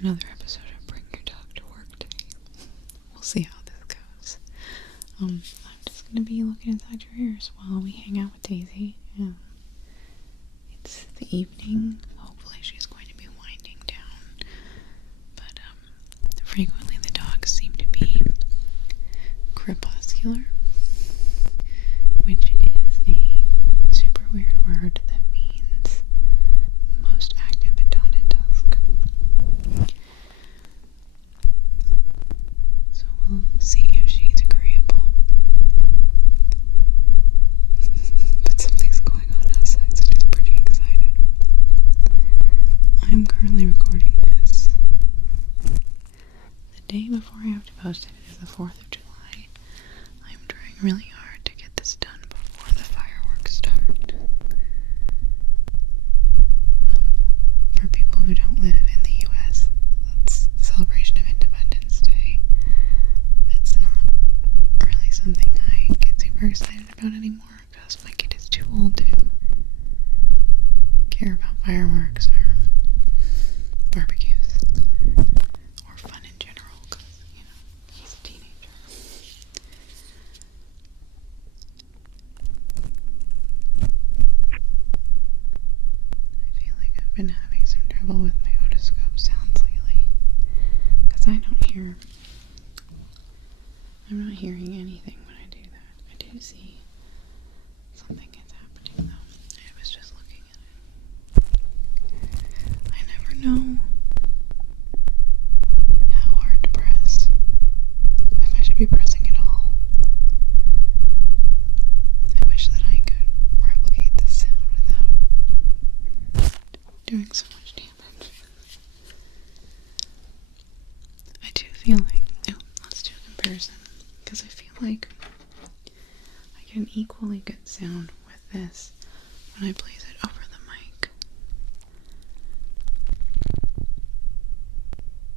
another episode of Bring Your Dog to Work Day. We'll see how this goes. I'm just gonna be looking inside your ears while we hang out with Daisy. It's the evening. Hopefully she's going to be winding down. But frequently the dogs seem to be crepuscular, which is a super weird word that means most active at dawn and dusk. So we'll see if she's agreeable. But something's going on outside, so she's pretty excited. I'm currently recording this the day before I have to post it. It is the 4th of July. I'm trying really hard to get this done before the fireworks start. For people who don't live in the US, that's the celebration of Independence Day. It's not really something I get super excited about anymore because my kid is too old to care about fireworks or barbecues or fun in general because, you know, he's a teenager. I feel like I've been having some trouble with my otoscope sounds lately because I'm not hearing anything when I do that. I do see something is happening though. I was just looking at it. I never know how hard to press, if I should be pressing at all. I wish that I could replicate this sound without doing so much damage. I do feel like, let's do a comparison, because I feel like I get an equally good sound with this when I place it over the mic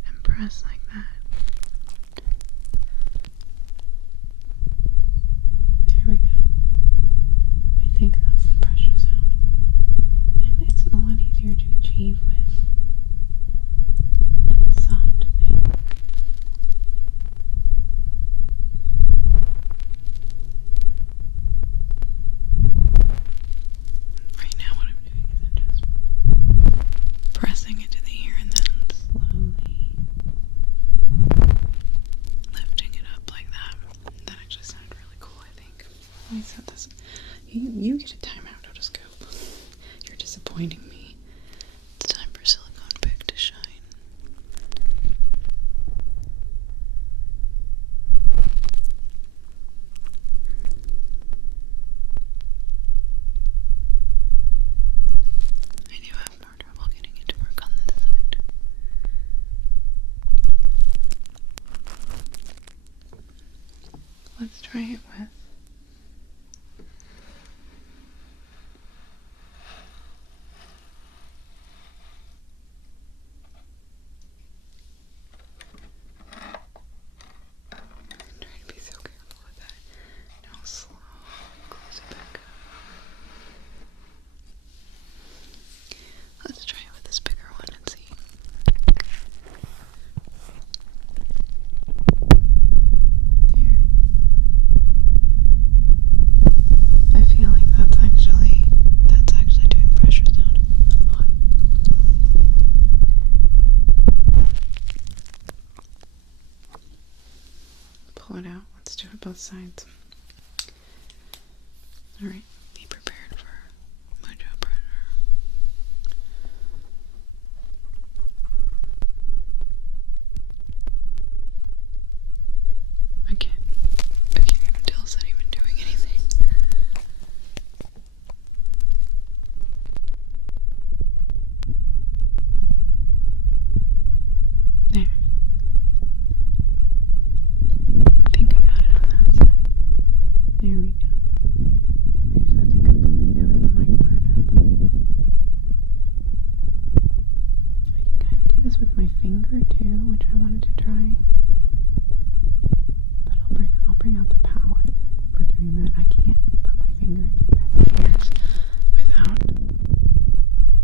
and press like that. There we go. I think that's the pressure sound. And it's a lot easier to achieve with like a soft thing. Right now what I'm doing is I'm just pressing it to the ear and then slowly lifting it up like that. That actually sounded really cool, I think. Let me set this. You get a timeout, Otoscope. You're disappointing me. It's time for Silicone Pick to shine. I do have more trouble getting it to work on this side. Let's try it with try to be so careful with that. Now slow, close it back up. Let's try it with this bigger one and see. There. I feel like that's actually doing pressure sound. Why? Pull it out. Let's do it both sides. Alright, be prepared for mojo pressure. I can't even tell it's not even doing anything. There. I think I got it on that side. There we go. I just have to completely cover the mic part up. I can kind of do this with my finger too, which I wanted to try. But I'll bring out the palette for doing that. I can't put my finger in your guys' ears without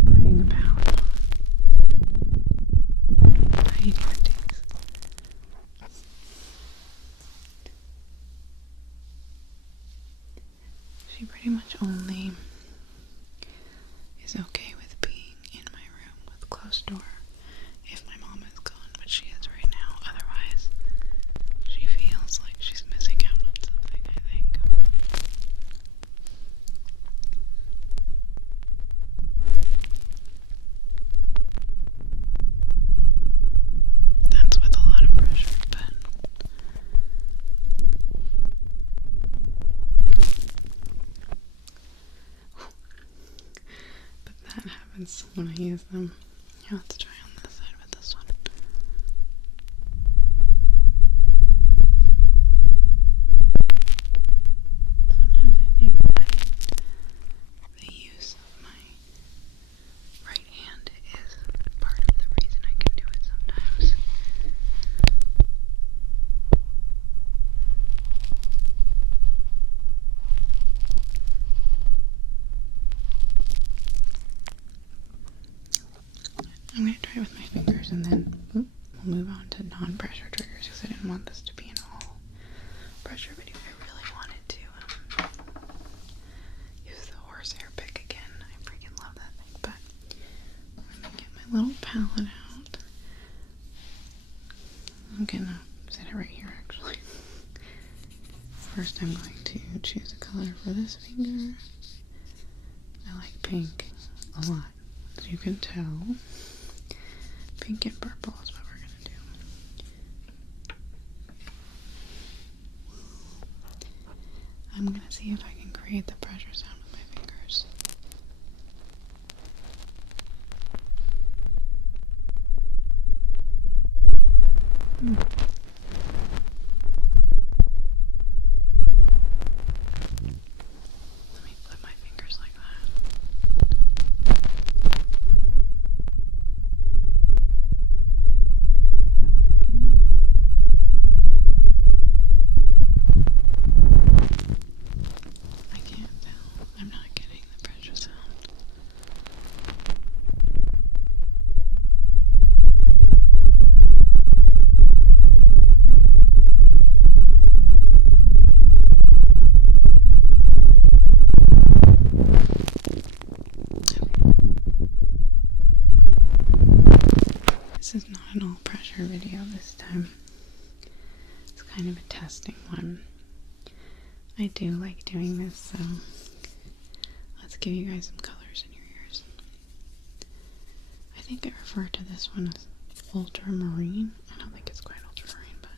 putting a palette on. I only is okay with being in my room with closed door if my mom is gone, which she is right now. Otherwise, she feels like she's missing out on something, I think. That's with a lot of pressure, but that happens when I use them. Yeah, let's try on this side with this one. Sometimes I think that the use of my right hand is part of the reason I can do it sometimes. I'm going to try it with my fingers and then we'll move on to non-pressure triggers because I didn't want this to be an all pressure video. I really wanted to use the horsehair pick again. I freaking love that thing, but I'm going to get my little palette out. I'm going to set it right here actually. First I'm going to choose a color for this finger. I like pink a lot, as you can tell. Pink and purple is what we're going to do. I'm going to see if I can create the pressure sound with my fingers. Let me flip my fingers like that. I can't tell. I'm not getting the pressure sound. This is not an all pressure video this time. It's kind of a testing one. I do like doing this, so let's give you guys some colors in your ears. I think I refer to this one as ultramarine. I don't think it's quite ultramarine, but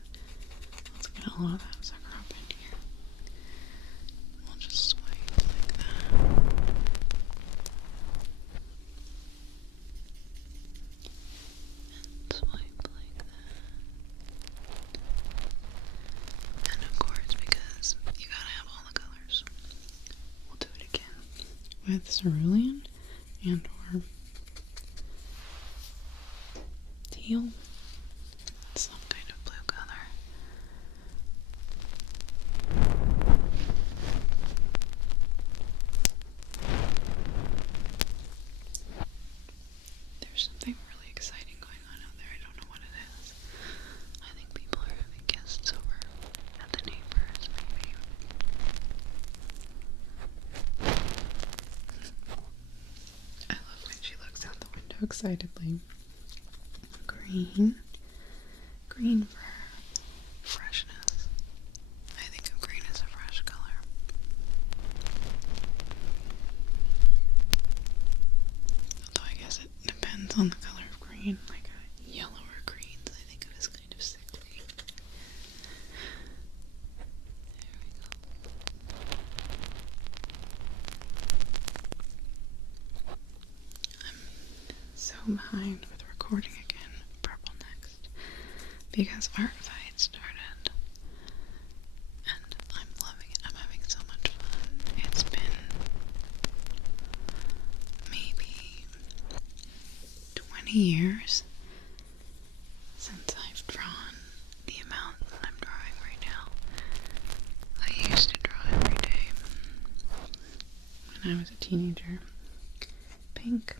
let's get a lot of that sucker up in here. We'll just swipe like that. And swipe like that. And of course, because you gotta have all the colors, we'll do it again with cerulean and or teal, some kind of blue color. There's something really exciting going on out there. I don't know what it is. I think people are having guests over at the neighbors, maybe. I love when she looks out the window excitedly. Green. Green for freshness. I think of green as a fresh color. Although I guess it depends on the color of green. Like yellower greens I think of as kind of sickly. There we go. I'm so behind with recording again. Purple next. Because art fight started. And I'm loving it. I'm having so much fun. It's been maybe 20 years since I've drawn the amount that I'm drawing right now. I used to draw every day when I was a teenager. Pink.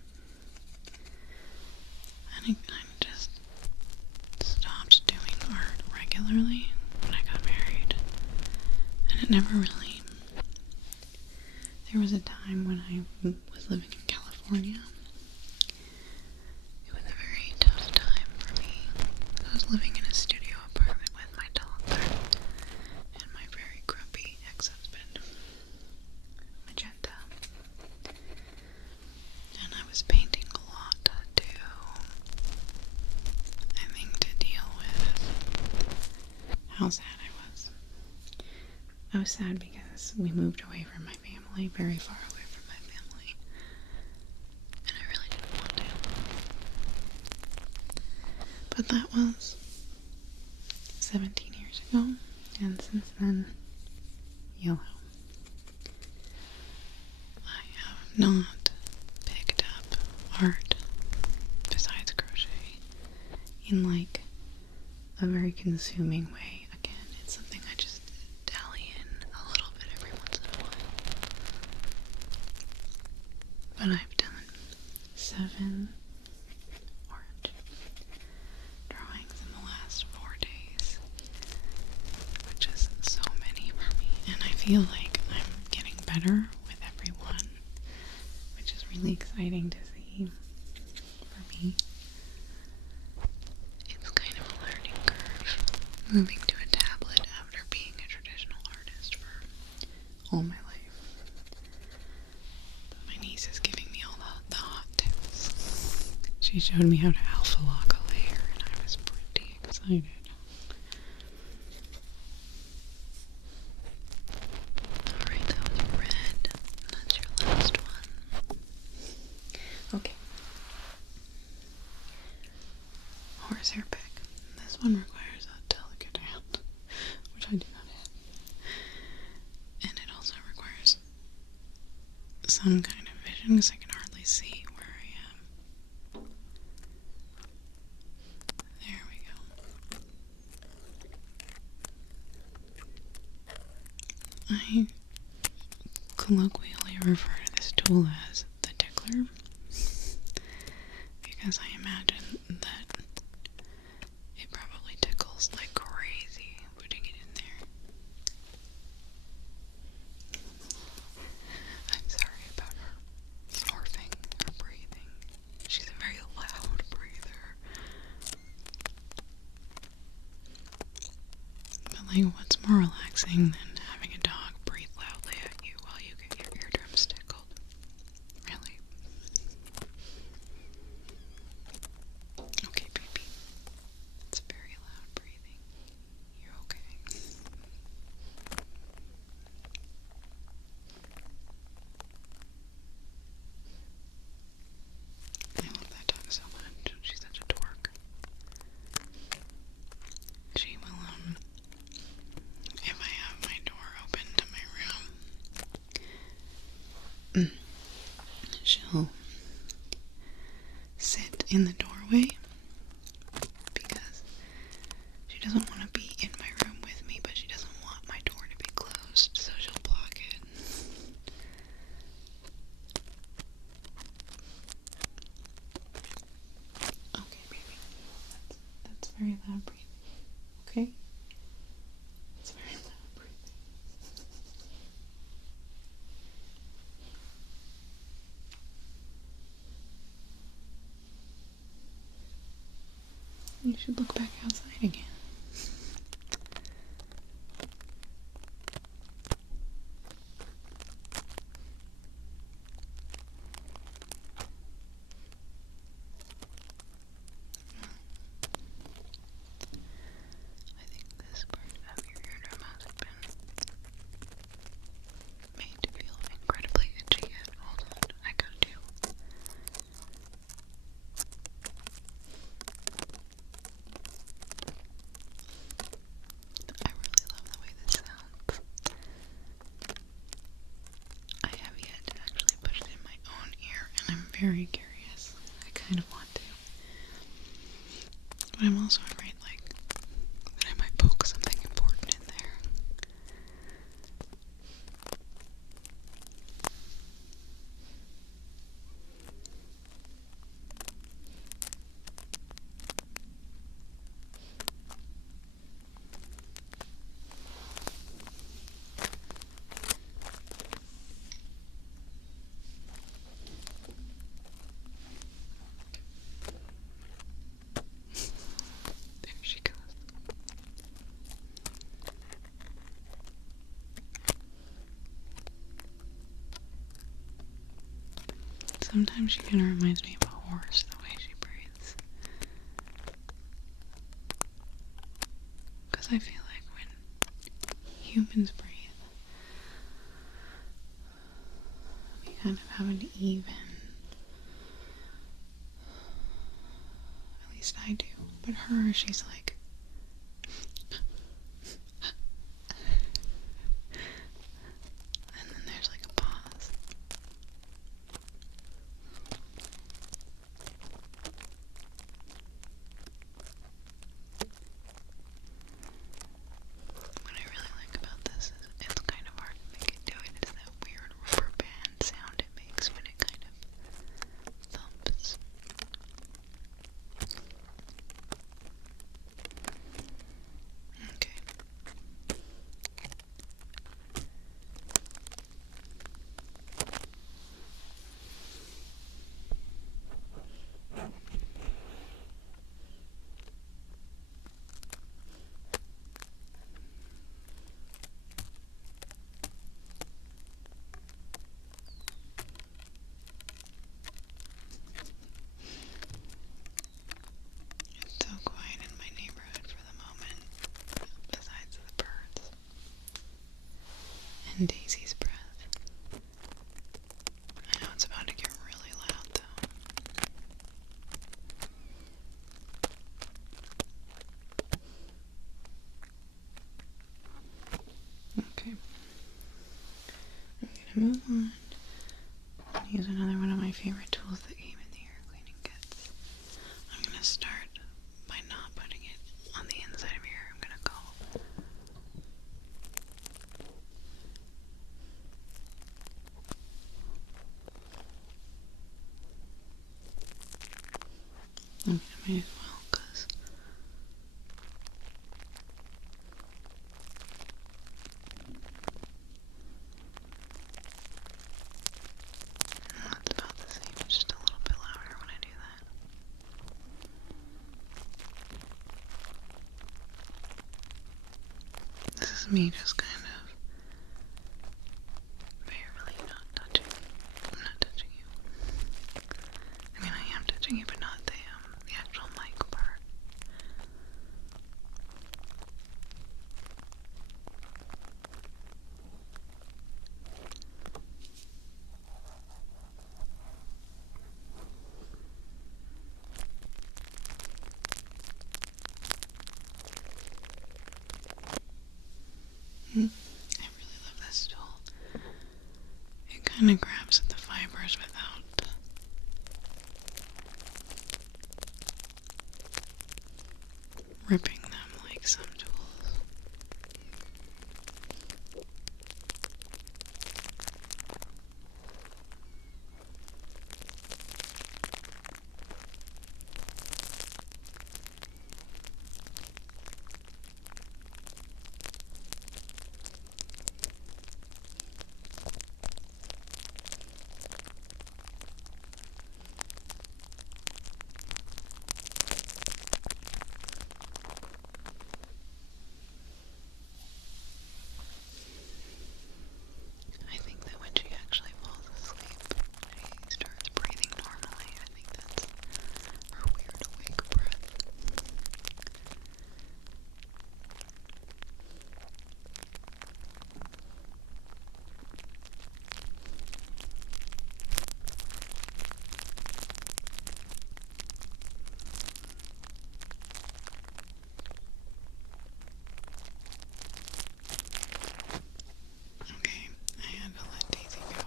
And I just stopped doing art regularly when I got married. And it never really There was a time when I was living in California. It was a very tough time for me. I was living in a studio apartment with my dog and my very grumpy ex-husband, Magenta. And I was painting a lot to, I think, to deal with how sad I was. I was sad because we moved away from my family, very far away from my family, and I really didn't want to. But that was 17 years ago, and since then, YOLO. I have not picked up art besides crochet in like a very consuming way. Again, it's something I just dally in a little bit every once in a while. But I've done 7 art drawings in the last 4 days, which is so many for me, and I feel like I'm getting better with every one, which is really exciting to see for me. It's kind of a learning curve, moving to a tablet after being a traditional artist for all my life. My niece is giving me all the hot tips. She showed me how to alpha lock a layer, and I was pretty excited. Alright, that was red. That's your last one. Okay. Horsehair pick. This one requires a delicate hand, which I do not have. And it also requires some kind of vision, because I can hardly see where I am. There we go. I colloquially refer to this tool as the tickler, because I imagine that it probably tickles like crazy putting it in there. I'm sorry about her snorting or breathing. She's a very loud breather. But like, what's more relaxing than having a dog breathe loudly at you while you get your eardrums tickled? Really? Okay, baby. It's very loud breathing. You're okay. I love that dog so much. She's such a dork. She will, if I have my door open to my room, she'll sit in the doorway because she doesn't want to be in my room with me, but she doesn't want my door to be closed, so she'll block it. Okay, baby. That's very loud breathing. Okay? It's very loud breathing. You should look back outside again. I think this part of your eardrum has been made to feel incredibly itchy yet. Hold on, I got you. I really love the way this sounds. I have yet to actually put it in my own ear, and I'm very curious. I kind of want to. But I'm also afraid, like, that I might poke something important in there. Sometimes she kind of reminds me of a horse, the way she breathes. Because I feel like when humans breathe, we kind of have an even, at least I do, but her, she's like, and then there's like a pause. What I really like about this is it's kind of hard to make it do it. It's that weird rubber band sound it makes when it kind of thumps. Okay. It's so quiet in my neighborhood for the moment, besides the birds and Daisy's breath. I know it's about to get really loud though. Okay. I'm gonna move on and use another one of my favorite tools that came in the air cleaning kits. I'm gonna start by not putting it on the inside of your hair. I'm gonna go I might as well, because it's about the same, it's just a little bit louder when I do that. This is me just kind of barely not touching. I'm not touching you. I mean, I am touching you, but not the actual mic part. I really love this tool. It kind of grabs at the fibers without ripping them like some tools. I think that when she actually falls asleep, she starts breathing normally. I think that's her weird awake breath. Okay, I had to let Daisy go.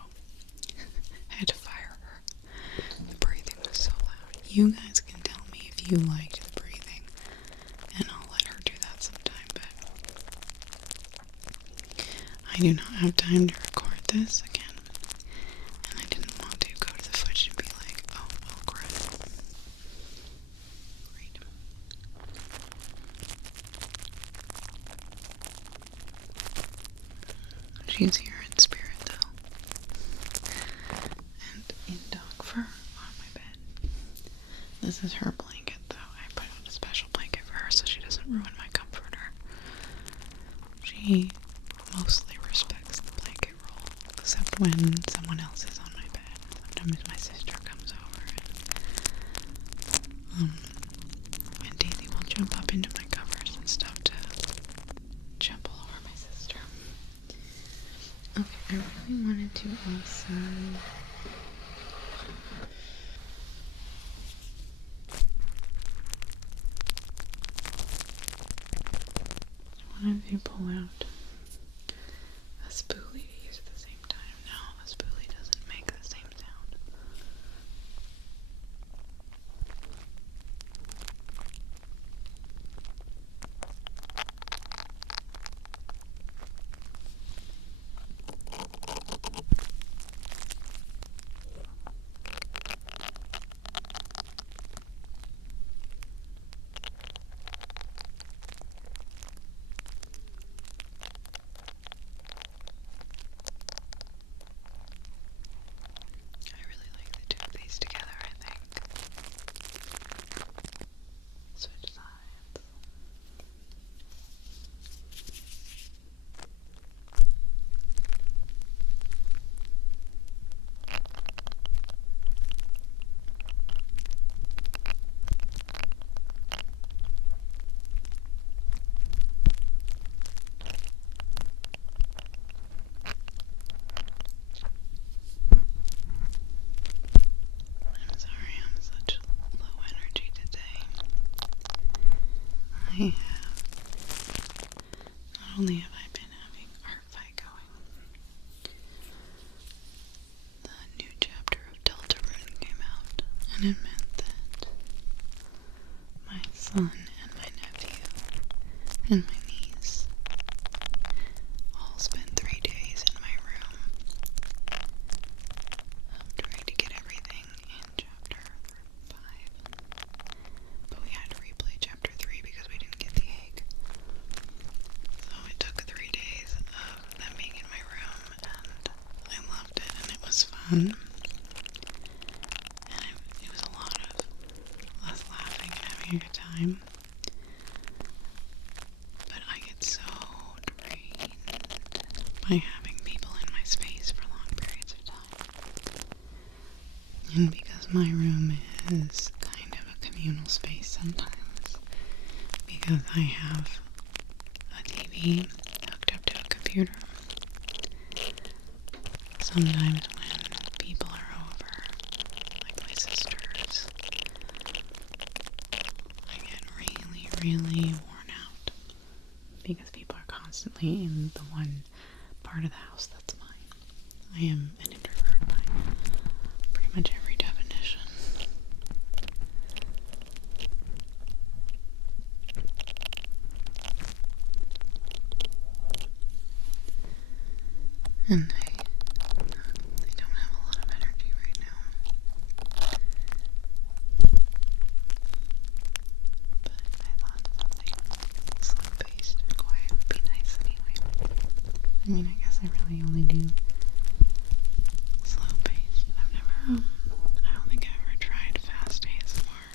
I had to fire her. The breathing was so loud. You guys can tell me if you liked the breathing, and I'll let her do that sometime, but I do not have time to record this again, and I didn't want to go to the footage and be like, oh, well, crap. Great. She's here in spirit, though. And in dog fur on my bed. This is her blanket, though. I put out a special blanket for her so she doesn't ruin my comforter. She mostly respects the blanket rule, except when someone else is on my bed. Sometimes my sister jump up into my covers and stuff to jump all over my sister. Okay, I really wanted to also pull out a spoolie to use at the same time. No, a spoolie doesn't make the same sound. These together, I think. Switch sides. Not only have I been having art fight going, the new chapter of Delta Rune came out, and it meant that my son and my nephew and my niece all spent 3 days in my room, trying to get everything in chapter 5. But we had to replay chapter 3 because we didn't get the egg. So it took 3 days of them being in my room, and I loved it, and it was fun. And it was a lot of us laughing and having a good time. But I get so drained by having people in my space for long periods of time. And because my room is kind of a communal space sometimes, because I have a TV hooked up to a computer, sometimes when people are over, like my sisters, I get really, really worn out because people are constantly in the one part of the house that's mine. I am an introvert by pretty much every definition. And I don't have a lot of energy right now. But I thought something slow-paced and quiet would be nice anyway. I mean, I guess I really only do slow-paced. I don't think I've ever tried fast ASMR.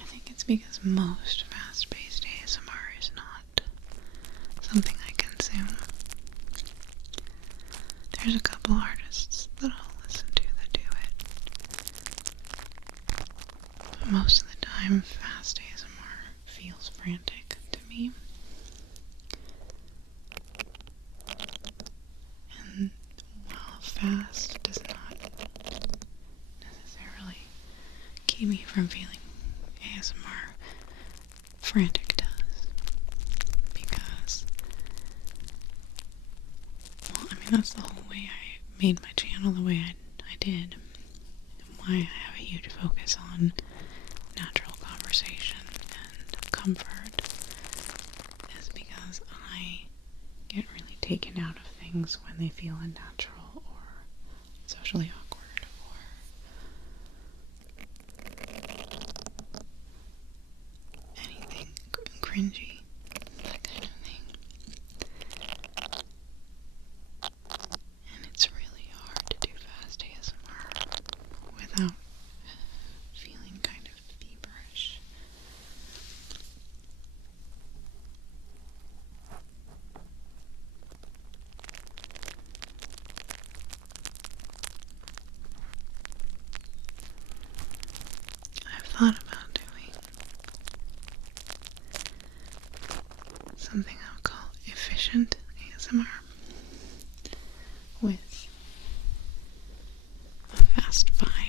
I think it's because most fast-paced ASMR is not something I consume. There's a couple artists that I'll listen to that do it. But most of the time, fast ASMR feels frantic to me. And while fast does not necessarily keep me from feeling ASMR, frantic does. Because, well, I mean, that's the whole way I made my channel the way I did. And why I have a huge focus on natural conversation and comfort is because I get really taken out of things when they feel unnatural or socially awkward or anything cringy, that kind of thing. And it's really hard to do fast ASMR without feeling kind of feverish.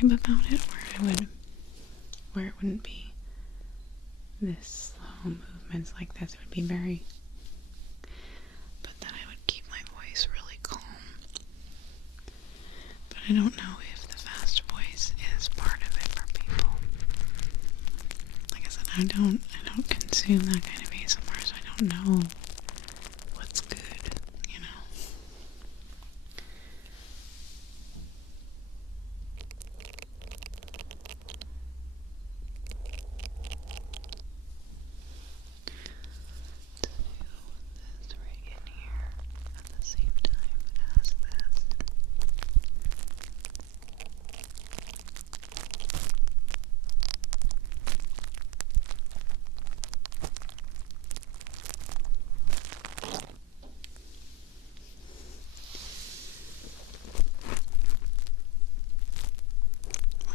vibe about it where it wouldn't be this slow movements like this. It would be very, but then I would keep my voice really calm. But I don't know if the fast voice is part of it for people. Like I said, I don't consume that kind of ASMR, so I don't know what's good, you know. To do this right in here at the same time as this.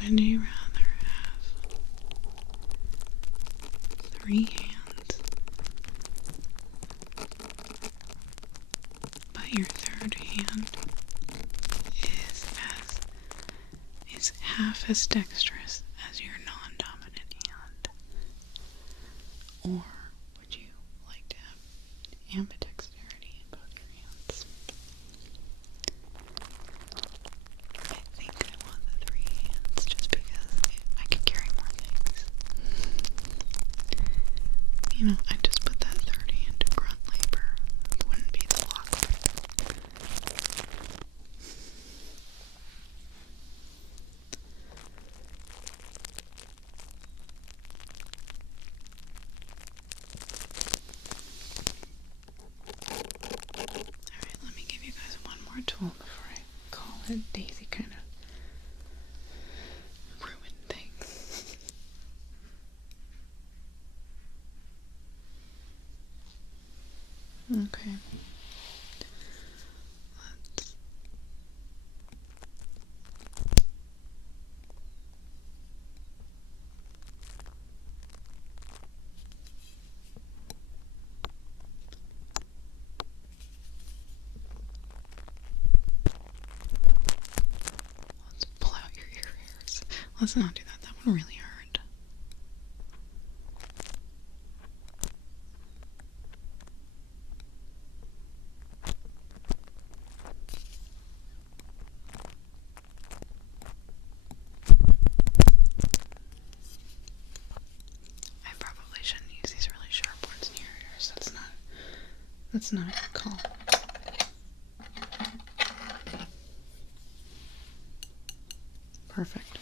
Would you rather have 3 hands, but your third hand is half as dexterous as your non-dominant hand? Or would you like to have ambidexterity in both your hands? I think I want the 3 hands just because I could carry more things. You know, I just put that 30 into grunt labor. It wouldn't be the lock. Alright, let me give you guys one more tool before I call it Daisy kind of ruined things. Okay. Let's pull out your ear hairs. Let's not do that. That one really hurt. I probably shouldn't use these really sharp ones in your ears. That's not a good call. Perfect.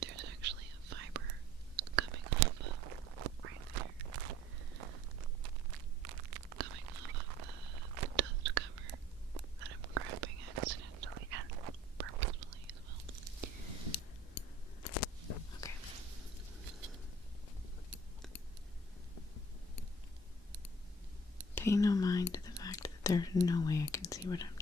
There's actually a fiber coming off of right there. Coming off of the dust cover that I'm grabbing accidentally and purposefully as well. Okay. Pay no mind to the fact that there's no way I can see what I'm